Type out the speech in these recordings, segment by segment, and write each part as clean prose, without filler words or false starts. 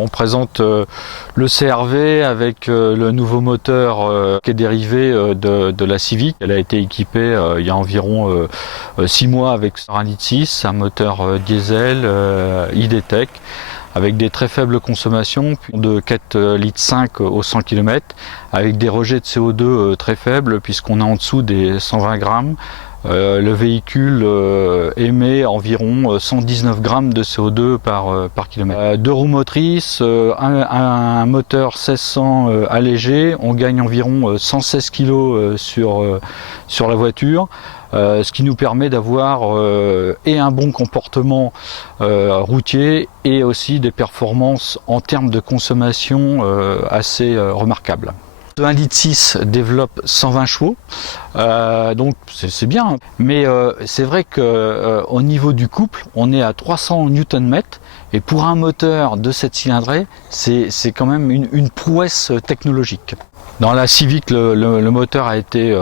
On présente le CR-V avec le nouveau moteur qui est dérivé de la Civic. Elle a été équipée il y a environ 6 mois avec un litre 6, un moteur diesel ID.Tech avec des très faibles consommations de 4 litres 5 au 100 km avec des rejets de CO2 très faibles puisqu'on est en dessous des 120 grammes. Le véhicule émet environ 119 grammes de CO2 par kilomètre. 2 roues motrices, un moteur 1600 allégé, on gagne environ 116 kg sur la voiture. Ce qui nous permet d'avoir et un bon comportement routier et aussi des performances en termes de consommation assez remarquables. Le 1,6 litre développe 120 chevaux, donc c'est bien, mais c'est vrai qu'au niveau du couple, on est à 300 Nm et pour un moteur de cette cylindrée, c'est quand même une prouesse technologique. Dans la Civic, le moteur a été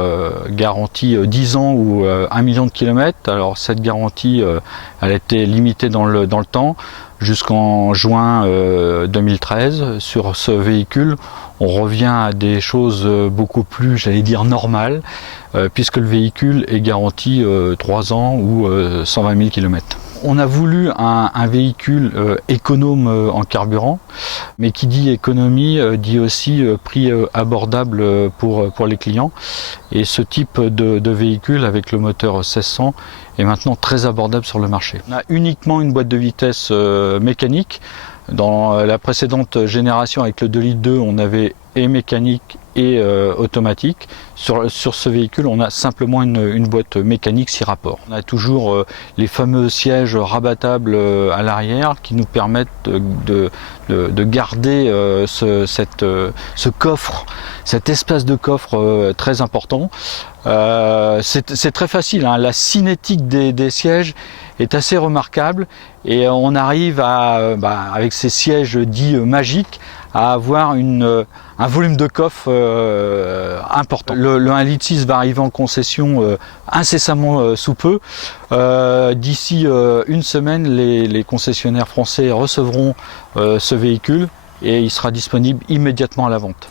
garanti 10 ans ou 1 million de kilomètres. Alors cette garantie, elle a été limitée dans le temps jusqu'en juin 2013. Sur ce véhicule, on revient à des choses beaucoup plus, j'allais dire, normales, puisque le véhicule est garanti 3 ans ou 120 000 km. On a voulu un véhicule économe en carburant, mais qui dit économie dit aussi prix abordable pour les clients. Et ce type de véhicule avec le moteur 1600 est maintenant très abordable sur le marché. On a uniquement une boîte de vitesse mécanique. Dans la précédente génération avec le 2,2 litres, on avait et mécanique et automatique. Sur ce véhicule, on a simplement une boîte mécanique 6 rapports. On a toujours les fameux sièges rabattables à l'arrière qui nous permettent de garder ce coffre, cet espace de coffre très important. C'est très facile, hein. La cinétique des sièges est assez remarquable et on arrive avec ces sièges dits magiques à avoir un volume de coffre important. Le 1,6 litre va arriver en concession incessamment sous peu. D'ici une semaine, les concessionnaires français recevront ce véhicule et il sera disponible immédiatement à la vente.